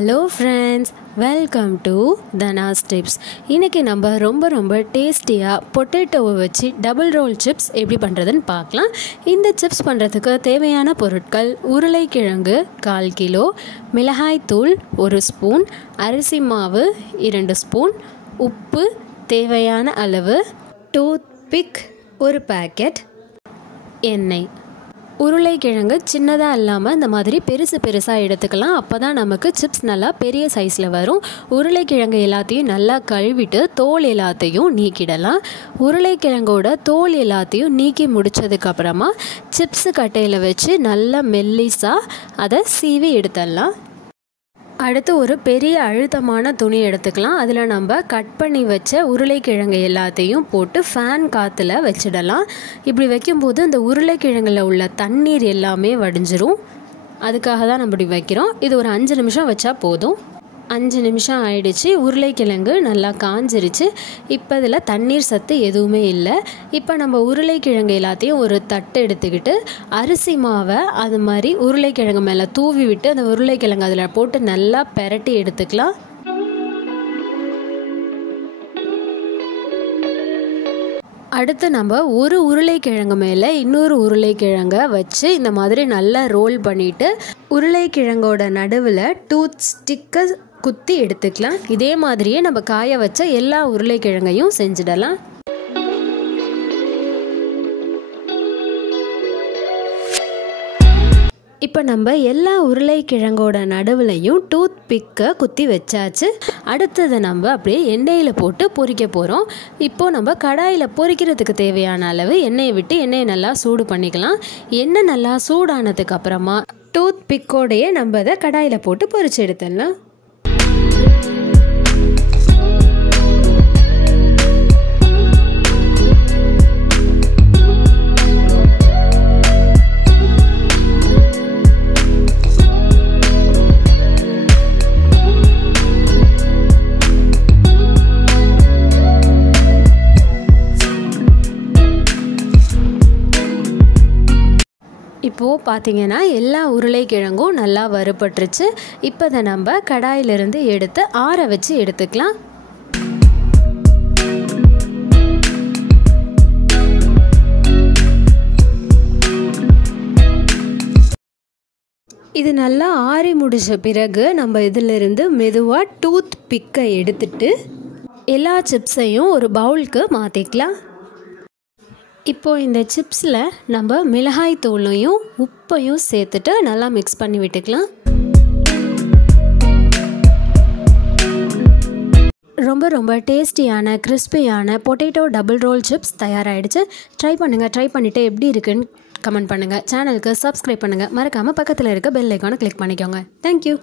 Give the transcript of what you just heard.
Hello friends, welcome to Dhana's tips. இன்றைக்கி நம்ம ரொம்ப டேஸ்டியாக பொட்டேட்டோவை வச்சு டபுள் ரோல் சிப்ஸ் எப்படி பண்ணுறதுன்னு பார்க்கலாம். இந்த சிப்ஸ் பண்ணுறதுக்கு தேவையான பொருட்கள்: உருளைக்கிழங்கு 1/4 கிலோ, மிளகாய்த்தூள் 1 ஸ்பூன், அரிசி மாவு 2 ஸ்பூன், உப்பு தேவையான அளவு, டூத்பிக் 1 பேக்கெட், எண்ணெய். உருளைக்கிழங்கு சின்னதாக இல்லாமல் இந்த மாதிரி பெருசாக எடுத்துக்கலாம். அப்போ தான் நமக்கு சிப்ஸ் நல்லா பெரிய சைஸில் வரும். உருளைக்கிழங்கு எல்லாத்தையும் நல்லா கழுவிட்டு தோல் எல்லாத்தையும் நீக்கிடலாம். உருளைக்கிழங்கோட தோல் எல்லாத்தையும் நீக்கி முடித்ததுக்கப்புறமா சிப்ஸு கட்டையில் வச்சு நல்லா மெல்லிஸாக அதை சீவி எடுத்துடலாம். அடுத்து ஒரு பெரிய அழுத்தமான துணி எடுத்துக்கலாம். அதில் நம்ம கட் பண்ணி வச்ச உருளைக்கிழங்கு எல்லாத்தையும் போட்டு ஃபேன் காற்றுல வச்சிடலாம். இப்படி வைக்கும்போது அந்த உருளைக்கிழங்கில் உள்ள தண்ணீர் எல்லாமே வடிஞ்சிரும். அதுக்காக தான் நம்ம இப்படி வைக்கிறோம். இது ஒரு 5 நிமிஷம் வச்சா போதும். 5 நிமிஷம் ஆயிடுச்சு. உருளைக்கிழங்கு நல்லா காஞ்சிருச்சு. இப்போ இதில் தண்ணீர் சத்து எதுவுமே இல்லை. இப்போ நம்ம உருளைக்கிழங்கு எல்லாத்தையும் ஒரு தட்டு எடுத்துக்கிட்டு அரிசி மாவை அது மாதிரி உருளைக்கிழங்கு மேலே தூவி விட்டு அந்த உருளைக்கிழங்கு அதில் போட்டு நல்லா பெரட்டி எடுத்துக்கலாம். அடுத்து நம்ம ஒரு உருளைக்கிழங்கு மேலே இன்னொரு உருளைக்கிழங்கை வச்சு இந்த மாதிரி நல்லா ரோல் பண்ணிவிட்டு உருளைக்கிழங்கோட நடுவில் டூத் ஸ்டிக்கை குத்தி எடுத்துக்கலாம். இதே மாதிரியே நம்ம காய வச்ச எல்லா உருளைக்கிழங்கையும் செஞ்சிடலாம். இப்போ நம்ம எல்லா உருளைக்கிழங்கோட நடுவுலையும் டூத் பிக்கை குத்தி வச்சாச்சு. அடுத்தது நம்ம அப்படியே எண்ணெயில் போட்டு பொரிக்க போகிறோம். இப்போது நம்ம கடாயில் பொரிக்கிறதுக்கு தேவையான அளவு எண்ணெயை விட்டு எண்ணெயை நல்லா சூடு பண்ணிக்கலாம். எண்ணெய் நல்லா சூடானதுக்கு அப்புறமா டூத் பிக்கோடையே நம்ம அதை கடாயில் போட்டு பொரிச்சு எடுத்துடலாம். இப்போது பார்த்திங்கன்னா எல்லா உருளைக்கிழங்கும் நல்லா வறுபட்டுருச்சு. இப்போ அதை நம்ம கடாயிலிருந்து எடுத்து ஆற வச்சு எடுத்துக்கலாம். இது நல்லா ஆறி முடிச்ச பிறகு நம்ம இதிலிருந்து மெதுவாக டூத் பிக்கை எடுத்துட்டு எல்லா சிப்ஸையும் ஒரு பவுலுக்கு மாற்றிக்கலாம். இப்போது இந்த சிப்ஸில் நம்ம மிளகாய் தூளையும் உப்பையும் சேர்த்துட்டு நல்லா மிக்ஸ் பண்ணி விட்டுக்கலாம். ரொம்ப டேஸ்டியான கிறிஸ்பியான பொட்டேட்டோ டபுள் ரோல் சிப்ஸ் தயாராகிடுச்சு. ட்ரை பண்ணிவிட்டு எப்படி இருக்குன்னு கமெண்ட் பண்ணுங்கள். சேனலுக்கு சப்ஸ்கிரைப் பண்ணுங்கள். மறக்காமல் பக்கத்தில் இருக்க பெல் ஐக்கானை கிளிக் பண்ணிக்கோங்க. தேங்க்யூ.